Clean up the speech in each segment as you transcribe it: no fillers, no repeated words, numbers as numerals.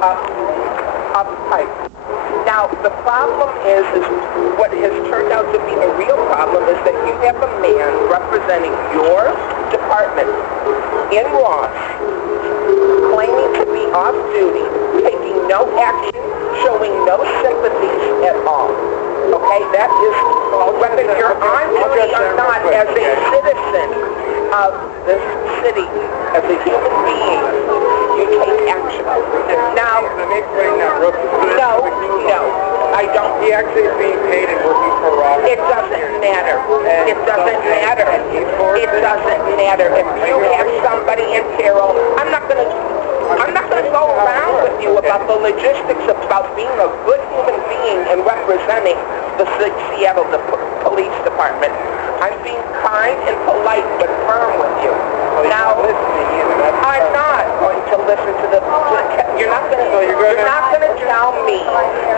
uptight. Now, the problem is what has turned out to be a real problem is that you have a man representing your department in Ross, claiming to be off duty, taking no action, showing no sympathies at all. Okay, that is, whether you're on duty or not, as a citizen of this city, as a human being, you take action. Now, let me explain that real quick. No, I don't. He actually is being paid and working for Ross. It doesn't matter. It doesn't matter. It doesn't matter. If you have somebody in peril, I'm not going to go around with you about the logistics about being a good human being and representing the Seattle Police Department. I'm being kind and polite but firm with you. Now, I'm not going to listen to the. You're not going to tell me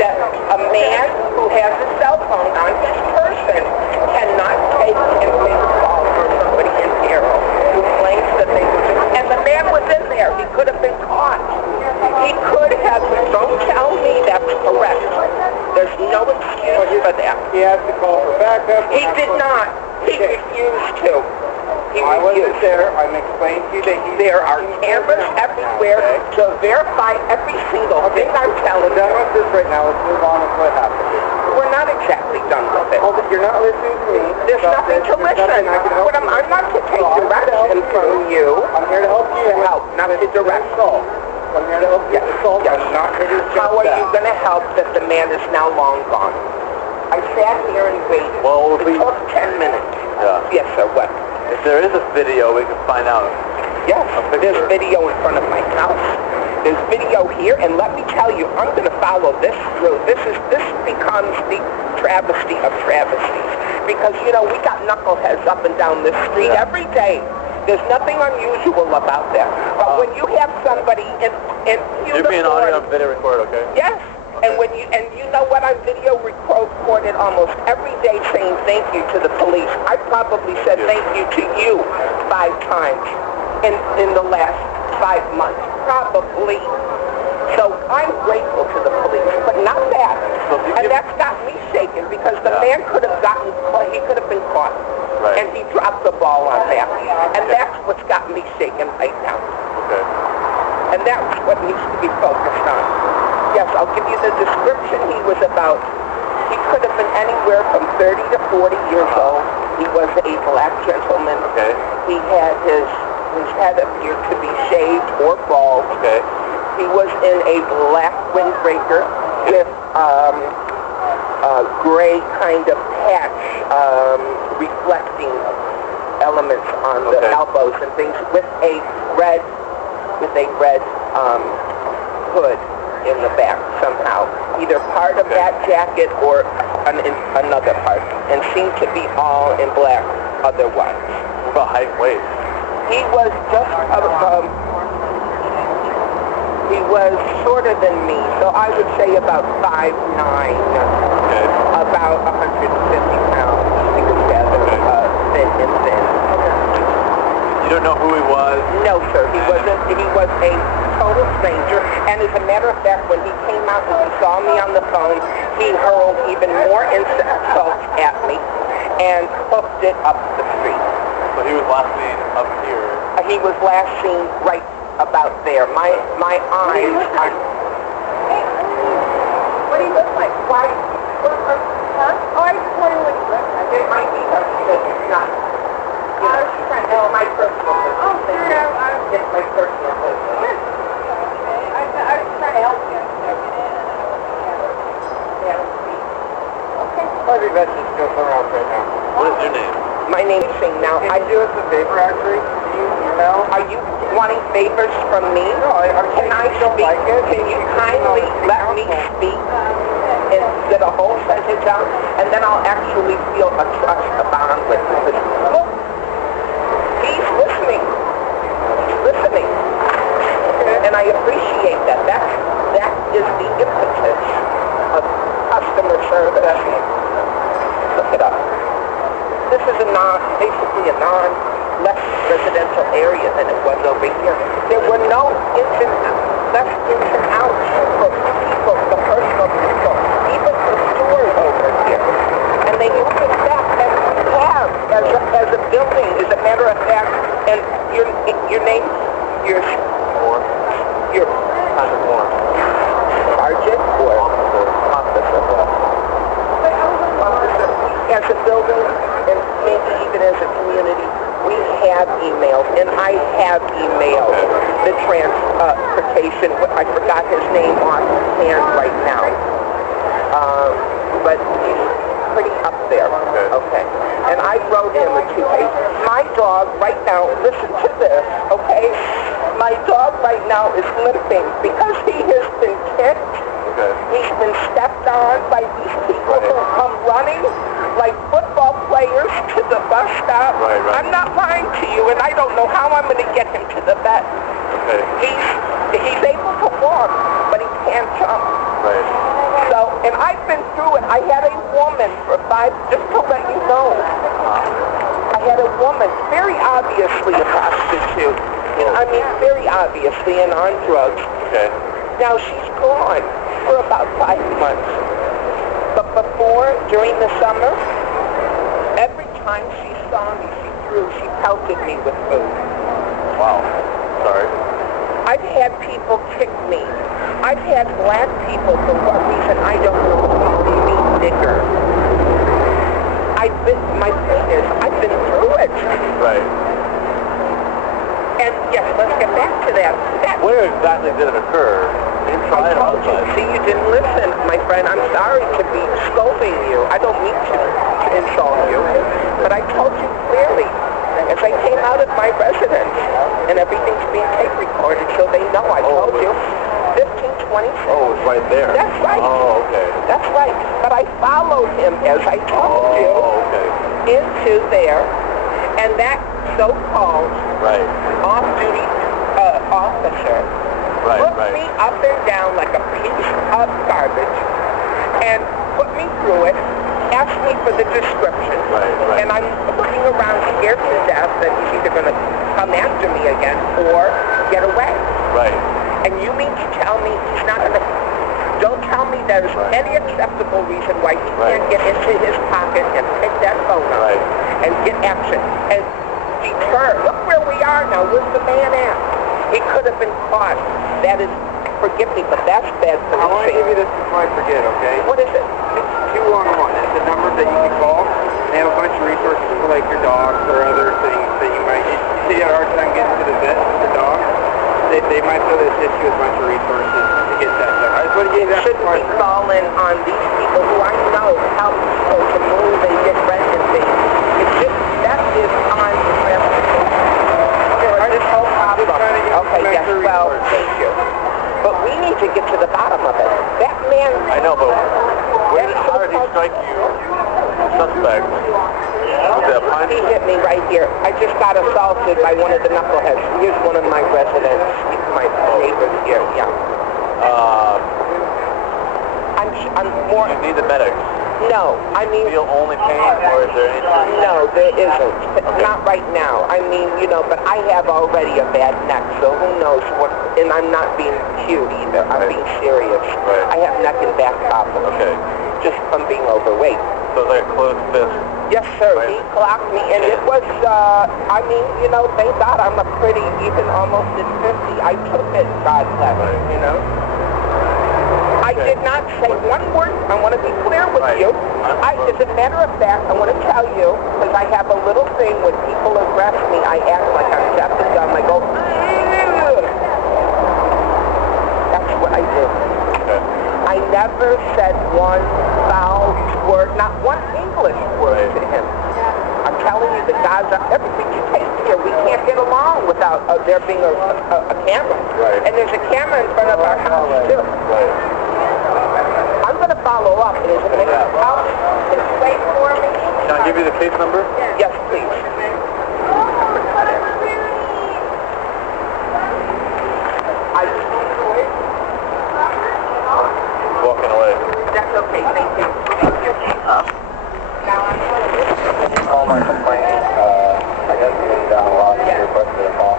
that a man who has a cell phone on his person cannot take and make a call for somebody in peril who claims that they were just. And the man was in there. He could have been caught. He could have. Don't tell me that's correct. There's no excuse for that. He has to call for backup. He did not. He refused to. I wasn't there. I'm explaining to you that there are cameras everywhere to verify every single thing I'm telling you. We're done with this right now. Let's move on with what happened. We're not exactly done with it. Oh, but you're not listening to me. There's nothing to listen. But I'm not to take direction from you. I'm here to help you. Help, not to direct. I'm here to help you. Yes. I'm not here to How are you going to help that the man is now long gone? I sat here and waited. Well, it took 10 minutes. Yeah. Yes, sir. What? If there is a video, we can find out. Yes, there's video in front of my house. There's video here, and let me tell you, I'm going to follow this through. This becomes the travesty of travesties. Because, you know, we got knuckleheads up and down this street every day. There's nothing unusual about that. But when you have somebody in uniform... You're being audio and video recorded, okay? Yes. And you know what, I video recorded almost every day saying thank you to the police. I probably said thank you to you 5 times in the last 5 months, probably. So I'm grateful to the police, but not that. And that's got me shaken because the man could have been caught. Right. And he dropped the ball on that. And that's what's got me shaken right now. Okay. And that's what needs to be focused on. Yes, I'll give you the description. He was about, he could have been anywhere from 30 to 40 years old. He was a black gentleman. Okay. He had his head appeared to be shaved or bald. Okay. He was in a black windbreaker with gray kind of patch reflecting elements on the elbows and things with a red hood in the back somehow, either part of that jacket or another part, and seemed to be all in black otherwise. What about height and weight? He was just he was shorter than me, so I would say about 5'9", about 150 pounds together, thin. You don't know who he was? No, sir. He wasn't. He was a total stranger. And as a matter of fact, when he came out and he saw me on the phone, he hurled even more insults at me and hooked it up the street. So he was last seen up here? He was last seen right about there. My eyes are... Hey, what do you look like? Why? Huh? Oh, I just wondering what you look like. It might be because it's not... It's my personal business. Oh, sure. It's my personal business. I was trying to help you. Okay. I think that's just going around right now. What is your name? My name is Shane. Now, Can you do us a favor, actually? Can you email? Are you wanting favors from me? No, Can I speak? like it. Can you kindly let me speak and get a whole sentence out, and then I'll actually feel a trust bond with you. Look, he's listening. He's listening. And I appreciate that. That is the impetus of customer service. Look it up. This is basically a non-less residential area than it was over here. There were no less ins and outs for people, the personal people, even for stores over here. And they use it back, and we have, as a building, as a matter of fact, and your name, your sergeant or officer. As a building, and maybe even as a community, we have emailed, and I have emailed the transportation. I forgot his name offhand right now, but he's pretty up there. Okay. And I wrote him a 2-page. My dog right now, listen to this, okay? My dog right now is limping because he has been kicked. He's been stepped on by these people who come running like football players to the bus stop. I'm not lying to you, and I don't know how I'm going to get him to the vet. He's able to walk, but he can't jump. So, and I've been through it. I had a woman just to let you know, I had a woman, very obviously a prostitute, I mean, very obviously, and on drugs. Now she's gone for about 5 months. But before, during the summer, every time she saw me, she pelted me with food. Wow. Sorry. I've had people kick me. I've had black people, for what reason, I don't know, call me nigger. My point is, I've been through it. And yes, let's get back to that. Where exactly did it occur? I told you. See, you didn't listen, my friend. I'm sorry to be scolding you. I don't mean to insult you. But I told you clearly, as I came out of my residence, and everything's being tape recorded, so they know I told you. 1526. Oh, it's right there. That's right. Oh, okay. That's right. But I followed him, as I told you, into there, and that so-called off-duty officer put me up and down like a piece of garbage and put me through it, asked me for the description, and I'm looking around scared to death that he's either going to come after me again or get away. And you mean to tell me he's not going to... Don't tell me there's any acceptable reason why he can't get into his pocket and pick that phone up and get action and deter. Look where we are now. Where's the man at? He could have been caught. That is, forgive me, but that's bad for I want to give you this before I forget, okay? What is it? It's 211. It's a number that you can call. They have a bunch of resources for like your dogs or other things that you might... You say you had a hard time getting to the vet with your dog. They might be able to assist you with a bunch of resources to get that done. I just want to give you that. Shouldn't we fall in on these people who I know help people to move and get rent and things? It's just, that is on the transportation. Or this whole problem. Okay, yes, well, thank you. But we need to get to the bottom of it. That man... I know, but how did he strike you, suspect? He hit me right here. I just got assaulted by one of the knuckleheads. Here's one of my residents, my neighbors here, I'm more... You need the medics. No, I mean... Feel only pain, or is there anything? No, there isn't. Not right now. I mean, but I have already a bad neck, so who knows what... And I'm not being cute either. I'm being serious. I have neck and back problems. Just from being overweight. So they're closed fist. Yes, sir. He clocked me, and it was, I mean, thank God I'm a pretty, even almost at 50. I took it, God bless, I did not say one word. I want to be clear with you. As a matter of fact, I want to tell you, because I have a little thing when people address me, I act like I'm deaf and dumb. I go, ugh. That's what I do. I never said one foul word, not one English word to him. I'm telling you, the guys, everything you take here, we can't get along without there being a camera. And there's a camera in front of our house, too. I'm going to follow up. Is it in the house? Can you wait for me? Can I give you the case number? Yes, please. Walking away. That's okay. Thank you. All my complaints, I guess you down a lot. You requested a call.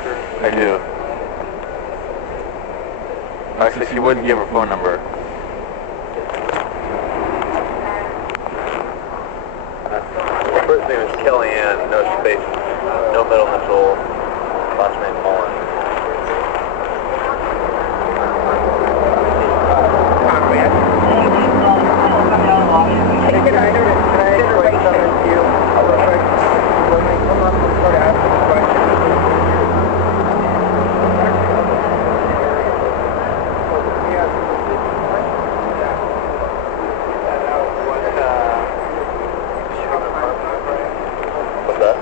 her? I do. Actually, she wouldn't give her phone number. Her first name is Kellyanne, no space, no middle initial, last name Mullen. Can I explain something to you? When they come up and start asking questions, What's that?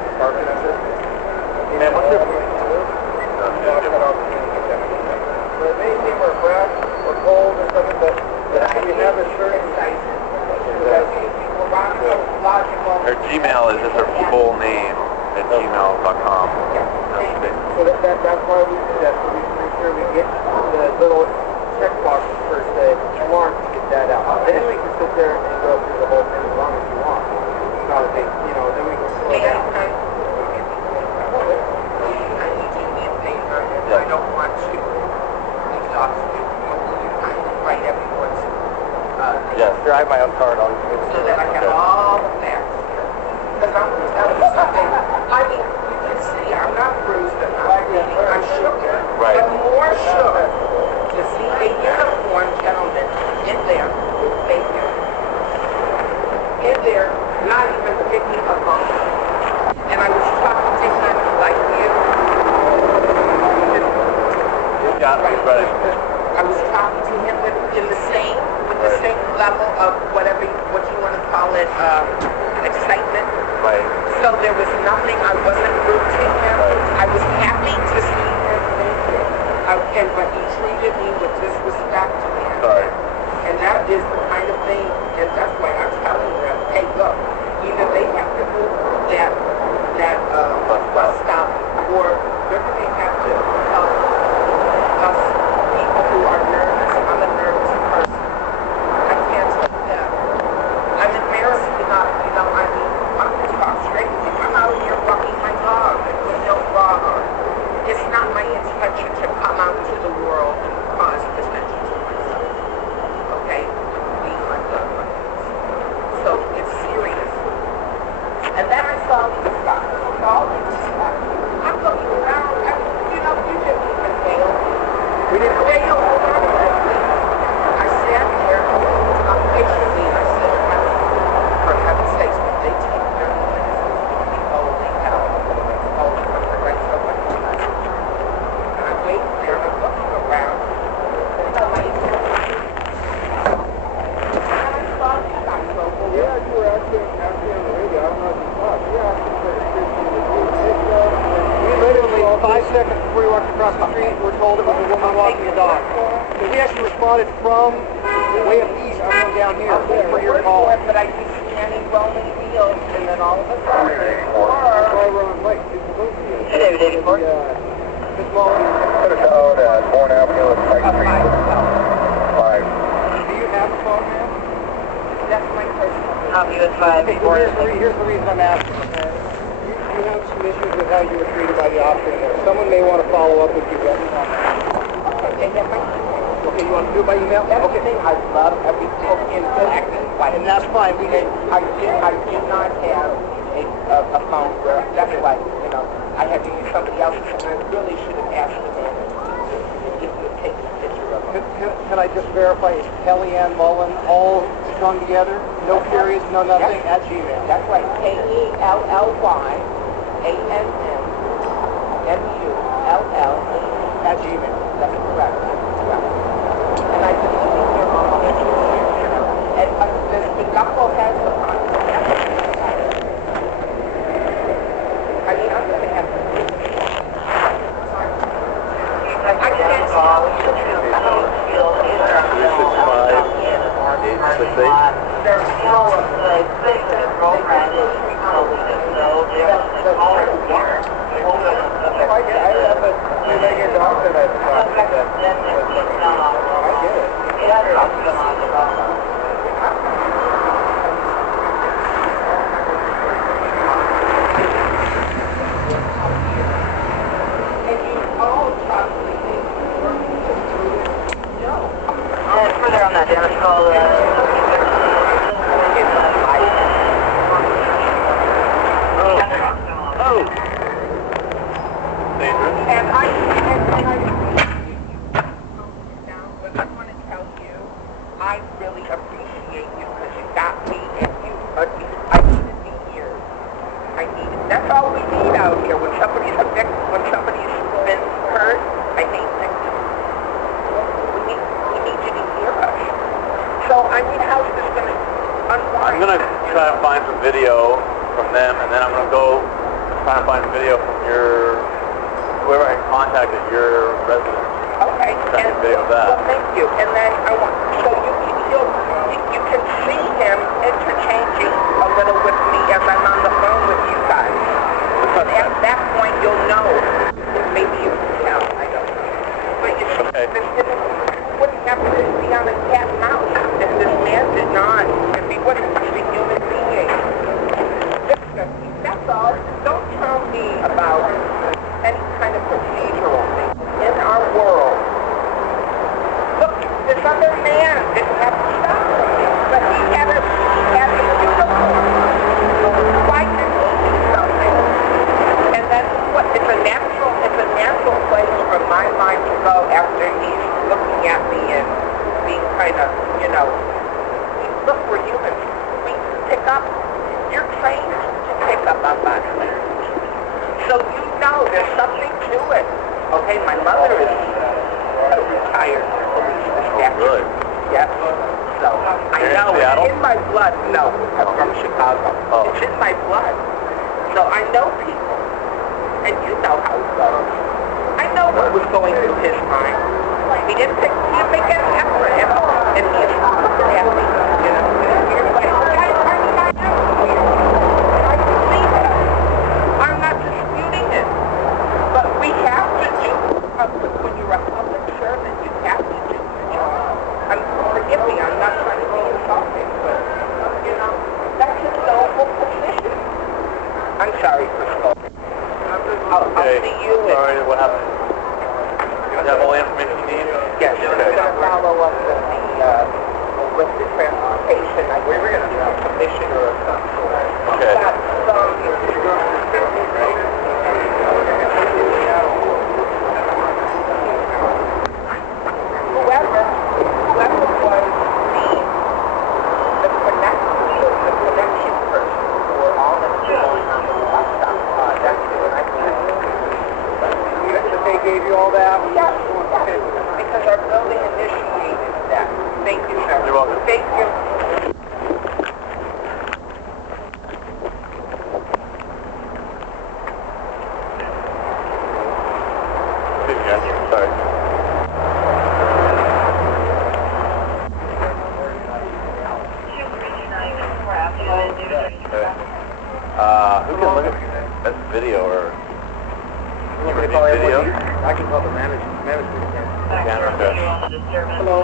man, what's your they were fresh or cold or something, but you have a certain Her Gmail is just her full name at gmail.com. So that's why we do that, so we make sure we get the little check boxes first that you want to get that out. Then we can sit there and go through the whole thing as long as you want. It's not a big, then we can slow down. I don't want to exhaust you. I invite everyone's Yes. Sure, I have my own card on. so that I have all the facts here. Because I'm going to tell you something. I mean, you can see I'm not bruised and I'm bleeding. I'm shook. Right. But more shook to see a uniformed gentleman in there, thank you, in there, not even picking a phone. And I was talking to him like you. Yeah, right. I was talking to him in the same level of whatever what you want to call it, excitement. Right. So there was nothing. I wasn't rude to him. I was happy to see him. But he treated me with disrespect. Sorry. And that is the kind of thing. And that's why I'm telling them, hey, look, either they have to move that bus stop, or they're going to have to help us people who are nervous. I'm a nervous person. I can't take that. I'm embarrassed enough, I mean, I'm going to talk straight with you. I'm out here walking my dog with no bra on. It's not my intention to come out to the world and cause attention to myself. Okay? Being my dog. So it's serious. And then I saw these guys. All these guys. I'm looking around. You didn't even fail. We didn't fail. I sat there patiently and I said, for heaven's sakes, when they take their holy hell. Holy right so much tonight. And I'm waiting there and I'm looking around. And I'm like, and I saw these guys over there. Yeah, you were actually on the radio. I don't know if you thought. You were asking for the description of the we literally, 5 seconds before we walked across the street, were told it was a woman walking a dog. So we actually responded from way up east, coming down here for your call. But I didn't see any rolling wheels, and then all of a sudden, That's why we're on mic. David 84. Miss Mullen, Put it down at Bourne Avenue and Pike Street. 5. do you have a phone, ma'am? That's my personal. Okay, well, here's the reason I'm asking. You have some issues with how you were treated by the officer there. Someone may want to follow up with you. Okay, that's my email. Okay, you want to do it by email? Everything I love, everything in black and white. And that's fine. We did. I did not have a phone where that's why, I had to use somebody else's, and I really should have asked the manager if you would take a picture of it. Can I just verify, it's Kellyanne Mullen, all strung together? No periods, no nothing, at Gmail? That's right, KELLYANNMULL At Gmail. That's correct. And I've been living here almost 2 years. And the knuckle has the I mean, I'm going to have to do this. I can't tell you how it feels. 365-868. There's no And I really appreciate you because you got me and you. I needed me here. I needed. That's all we need out here. When somebody's a victim, when somebody's been hurt, I hate victims. We need you to hear us. So I mean, how's this going to unwind? I'm going to try and find some video from them, and then I'm going to go try and find a video from whoever I contact at your residence. Okay. Try and video of that. Well, thank you. And then I want so you can see him interchanging a little with me as I'm on the phone with you guys. And at that point, you'll know. Maybe you can tell. I don't know. But you see, this wouldn't have to be on a cat and mouse if this man did not. If he wasn't just a human being. That's all. Don't tell me about any kind of procedural thing in our world. Look, this other man didn't have to stop him, but he had a uniform. Why didn't he do something? And then what? It's a natural place for my mind to go after he's looking at me and being kind of, look, we're humans. We pick up. You're trained to pick up on body language. So there's something to it. Okay, my mother is a retired police dispatcher. Oh, really? Yes. So I know it's in my blood. No, I'm from Chicago. Oh. It's in my blood. So I know people. And you know how it goes. I know what was going through his mind. He didn't make any effort at all. And he is looking at me, You're like, I can see that. I'm not disputing it. But we have to do, when you're a public servant, you have to do your job. Forgive me, I'm not trying to be insulting, but, that's a noble position. I'm sorry for smoking. I'll see you. Sorry, what happened? You have all the information you need? Yes, I'm going to follow up with the transportation. I think we're going to have a commissioner or something. Okay. Got some... Whoever was the connection person for all that's going on the bus stop, that's what I think. They gave you all that? Yes, because our building initiated that. Thank you, sir. You're welcome. Thank you. Sorry. Who can look at this video or video? I can call the management. Hello.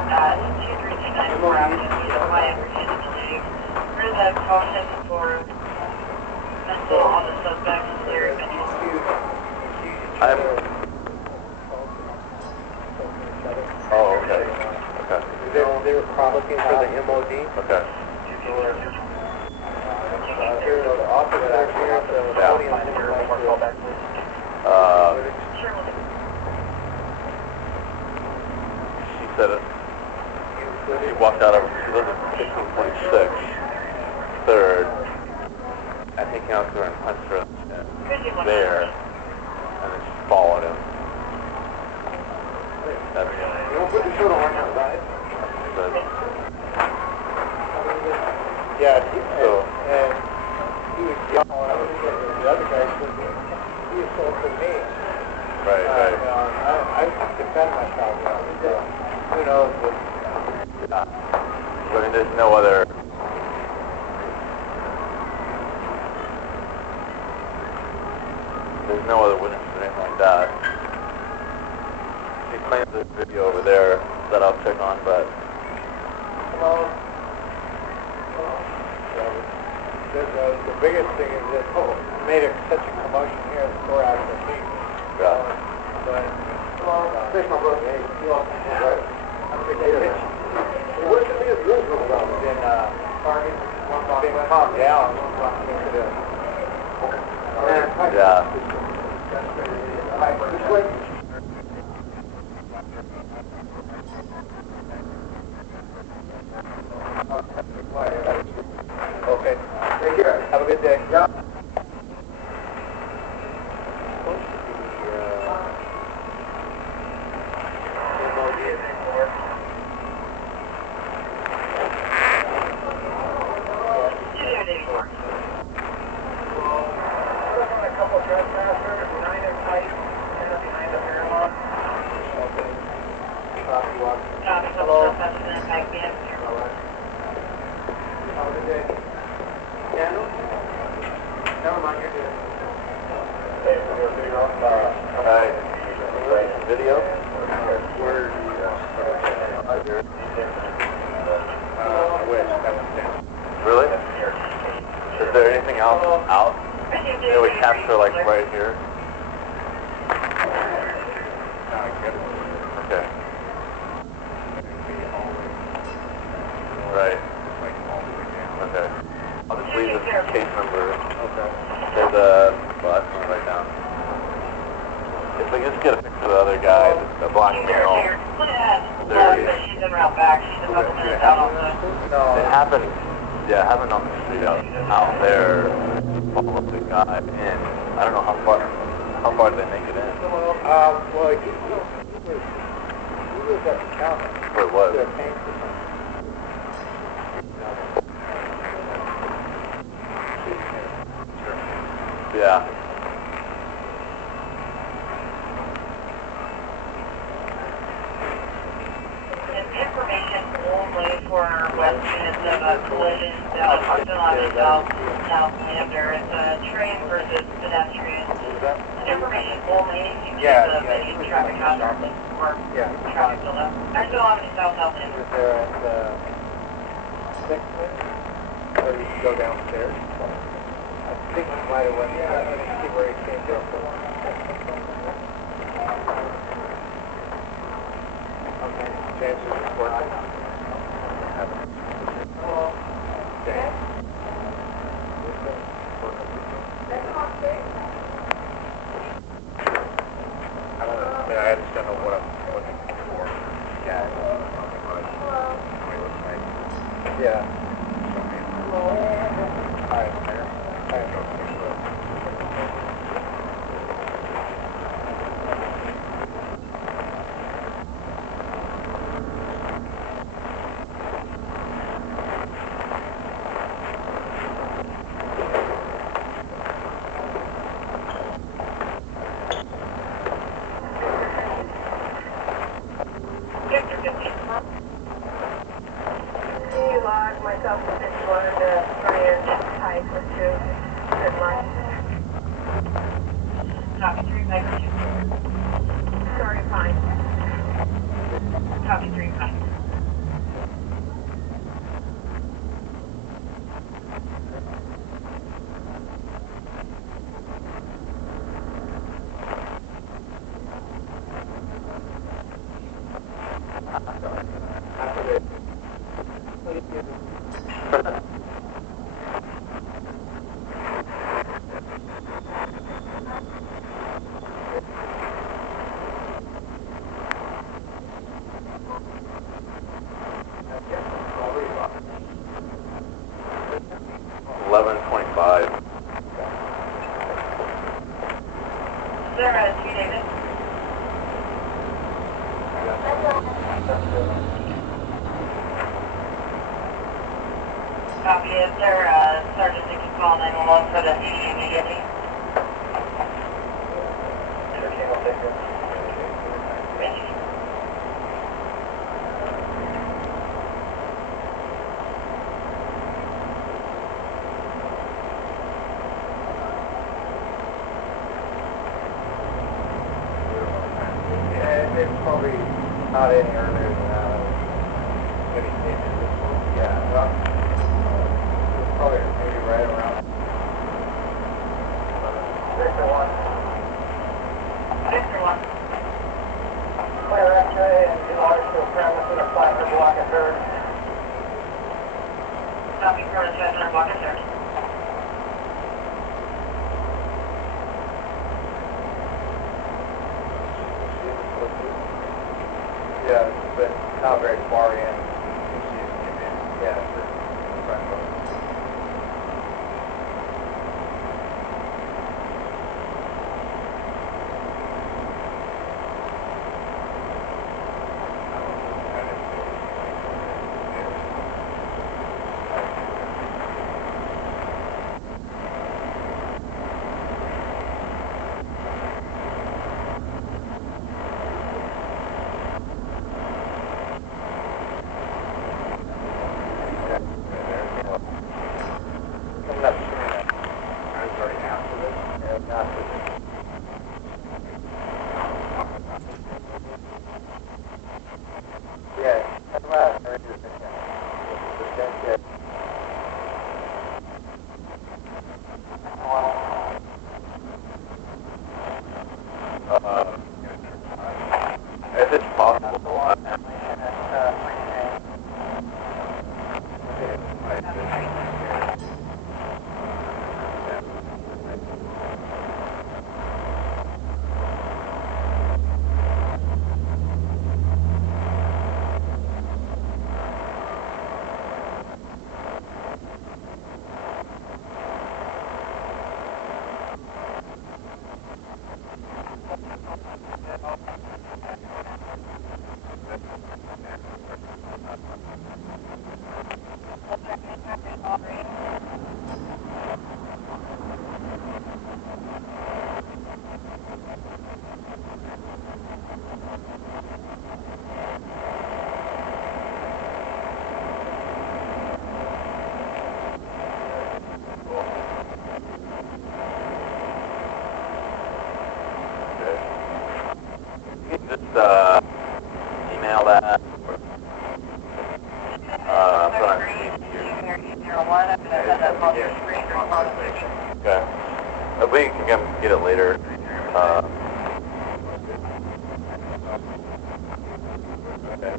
Oh, okay. They were looking for the MOD. Okay. Here, the officers here, the podium here. She said it. She walked out of, she lives at 1626, 3rd. I think he was going to punch her there, and then she followed him. We'll put the photo on outside. Yeah, and he was yelling at the other guy because he assaulted me. Right. I defend myself. So, who knows? I mean, there's no other... There's no other witnesses or anything like that. She claims there's video over there that I'll check on, but... The biggest thing is that it made such a commotion here at the 4 hours of the week. Yeah. But, there's my brother. Hey, you all have a big day. What should be his rules about? Then, being calmed down into the... Yeah. Okay. Take care. Have a good day. Yeah. Video? Really? Is there anything else out? That we capture like right here? Okay. Right. Okay. I'll just leave this case number. Okay. There's a last one right down. If we just get a picture of the other guy, the black male. There he is. It happened. Yeah, it happened on the street out there. Followed the guy in. I don't know how far did they make it in? Well, he was at the counter. Where it was? They're paying for something. Yeah. Information only for west units of a collision down Southlander. It's a train versus pedestrian. Information only in case of any traffic hazard or traffic buildup. I'm still on the Southlander. Is there at 6 minutes? Or you can go downstairs? I think we might have went. I didn't see where he came from. Okay. James is working. James. I just don't know what I'm looking for. Yeah. Yeah. Alright. Myself and wanted to try and tie for 2. Good luck. Copy 3, Piper 2. Sorry, fine. Copy 3, fine. Copy. Is there a sergeant that can call 911 for the ED immediately? Thank you. Yeah, it's probably not any earlier than that. Yeah, well, probably maybe right around. Victor 1. Victor 1. Clear X-ray and enlarge to a premise in a 500 block of third. copy for the 500 block of 30. Yeah, but not very far in. Yeah, if it's possible, just email that. Put on here. Okay. If we can come get it later. Okay.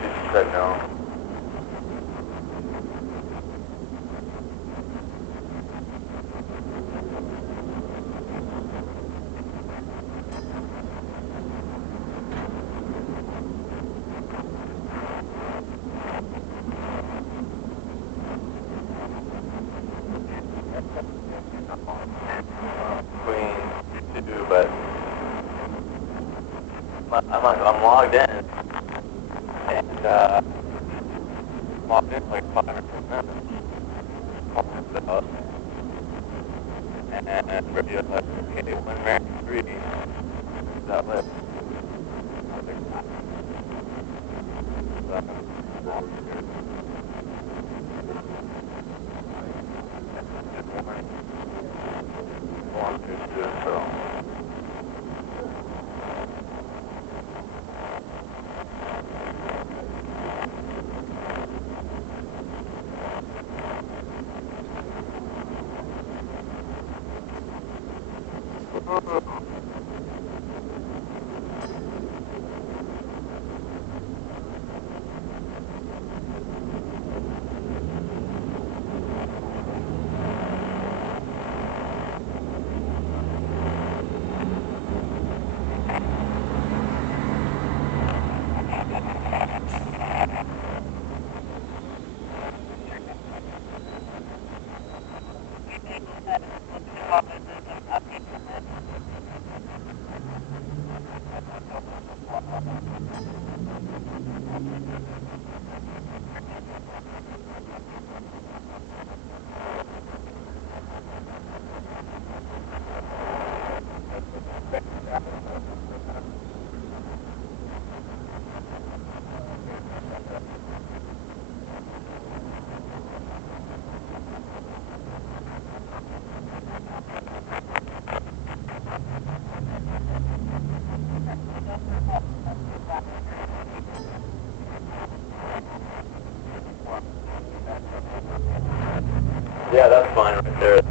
She said no. Queen two, but I'm logged in, and logged in like 5 or 6 minutes. And radio like, okay, one Mary 3, that list. Yeah, that's fine right there.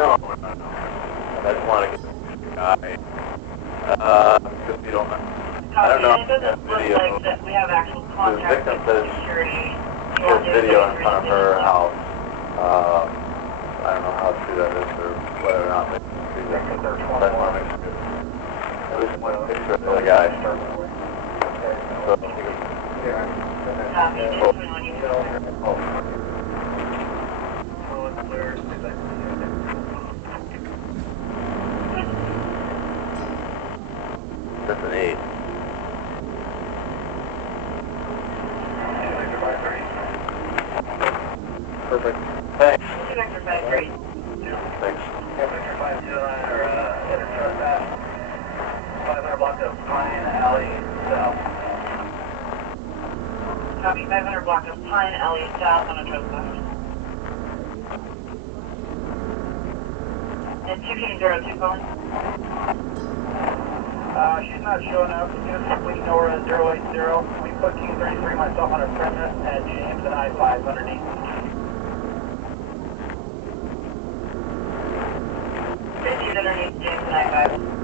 No. I just want to get the guy. Because you don't know. I don't know if you have video. We have actual The contact victim with says security. she has video in front of her house. I don't know how true that is or whether or not they can see that. But I want to make sure. At least one picture of the guy. So, that's an 8. Perfect. Thanks. Thanks. 500 block of Pine Alley South. Copy, 500 block of Pine Alley South on a trespass. And 202 calling? She's not showing up. We ignore her at 080. We put King 33 myself on a premise at James and I-5 underneath. 50 underneath James and I-5.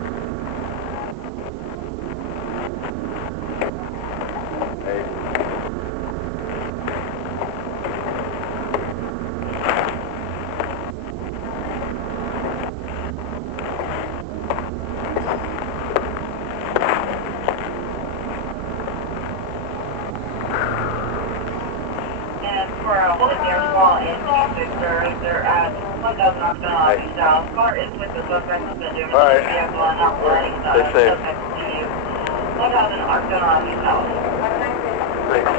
Holding the airfall in Victor, they're at 1,000 Oct South. Car is with the suspect has been doing the vehicle and not letting the suspect see you. 1,000 Oct South. Thanks.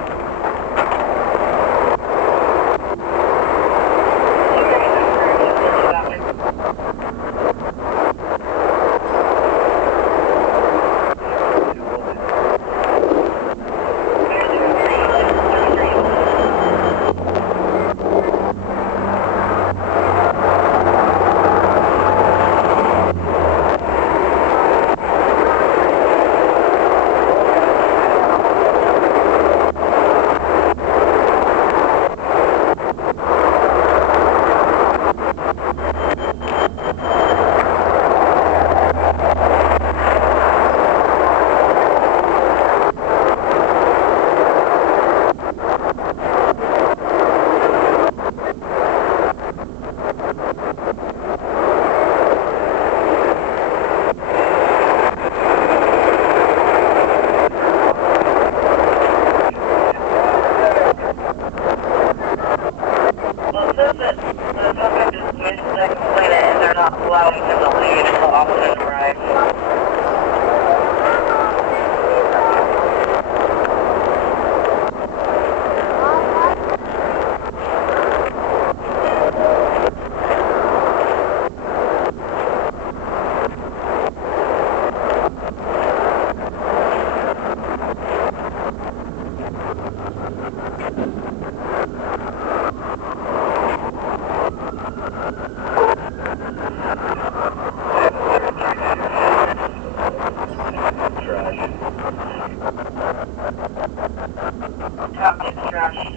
Allowing him to leave the officer, right? Trash. crash.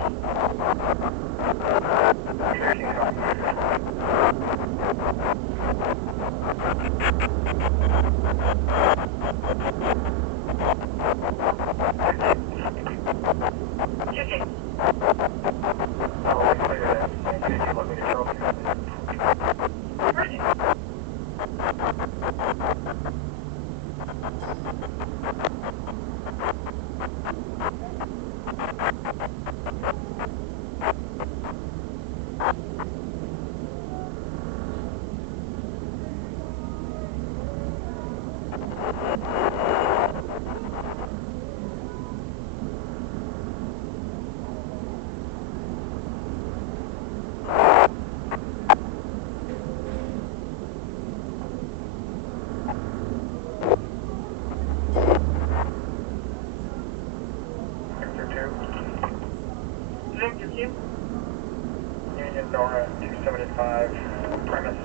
Union Nora 275, premise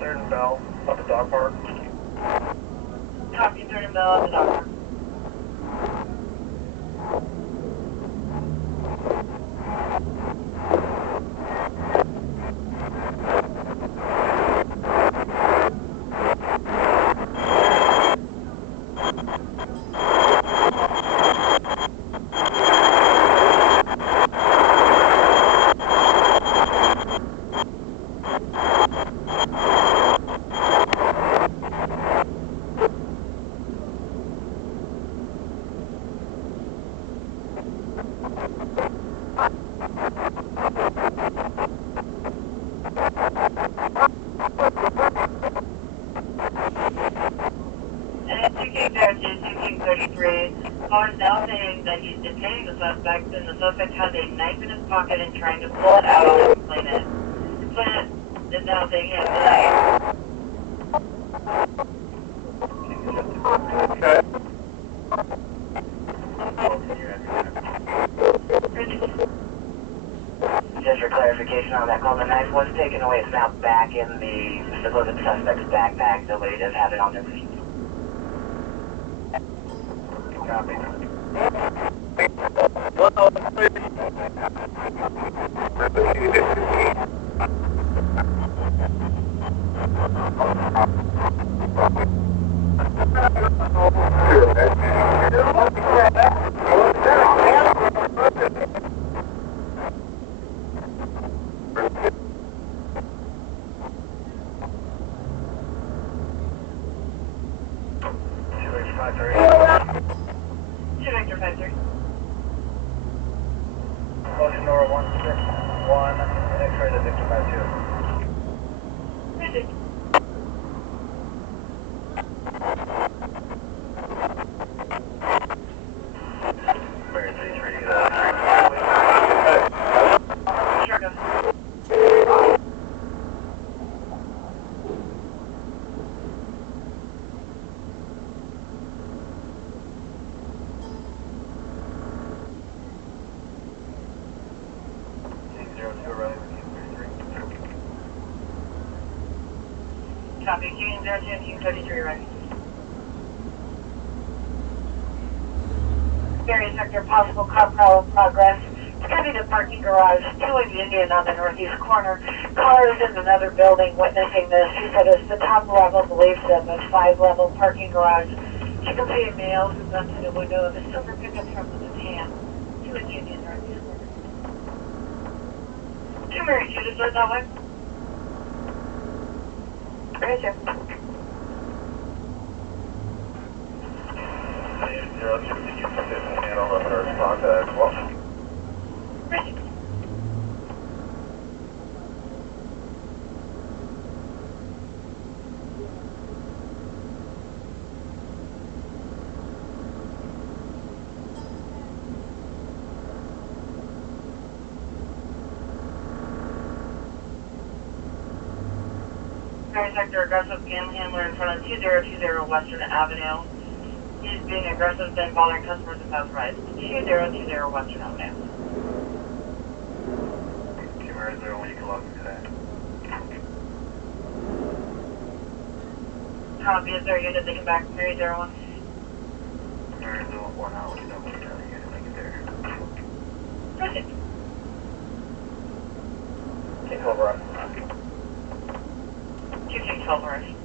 3rd and Bell, at the dog park. Copy 3rd and Bell at the dog park. Is now saying that he's detaining the suspect, and the suspect has a knife in his pocket and trying to pull it out on the complainant. Complainant is now saying he has a knife. Just for clarification on that call, the knife was taken away. It's now back in the supposed suspect's backpack. Nobody does have it on their person. Copy. Motion Nora 161, X-ray to victim by 2. Ready. Emergency 3, Sure, go. Copy, Union 02 and Team 33, right. Area sector, possible car problem progress. It's going to be the parking garage, 2 in Union on the northeast corner. Cars in another building witnessing this. He said it's the top level, believes them, a 5-level parking garage. You can see a male who's up to the window of a silver pickup truck with his hand. 2 in Union, northeast corner. 2 Mary Judith, is that way? Right there. 02, can you put this in handle of her response to that as well? Ready. Area sector, aggressive panhandler in front of 2020 Western Avenue. He's being aggressive, then bothering customers in both rides. 2020 Western Avenue. Where is there when you can log into that? Copy, is there a unit taking back Mary 01? There is 01, I'll let you know when you're unit, make it there. Proceed. Take over. 212 North.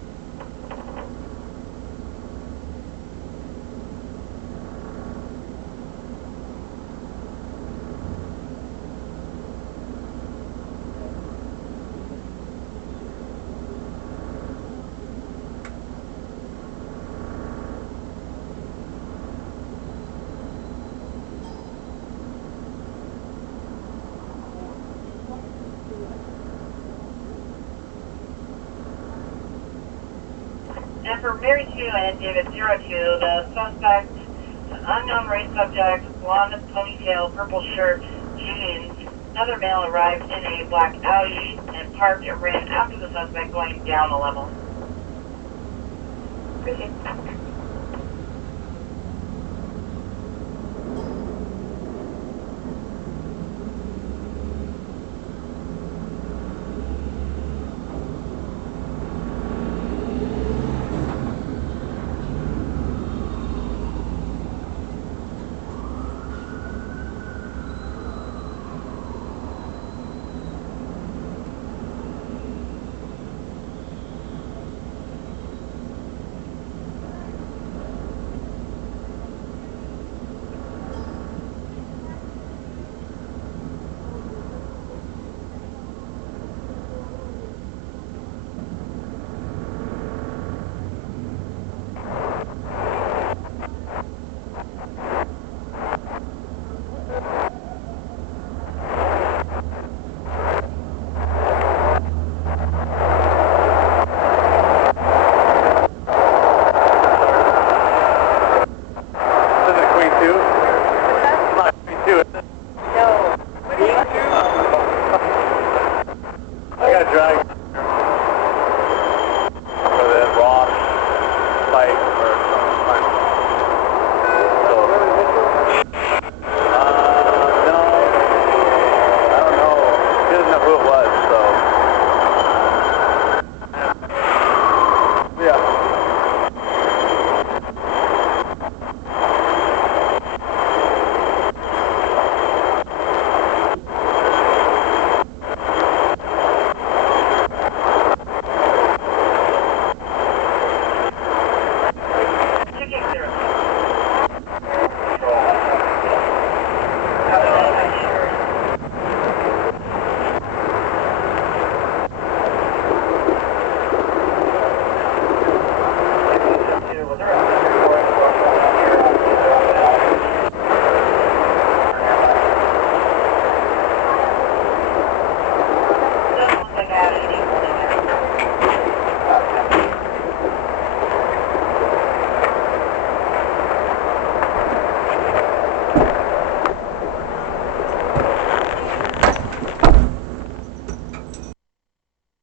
And for Mary 2 and David 02, the suspect, an unknown race subject, blonde ponytail, purple shirt, jeans. Another male arrived in a black Audi and parked and ran after the suspect going down a level. Proceed.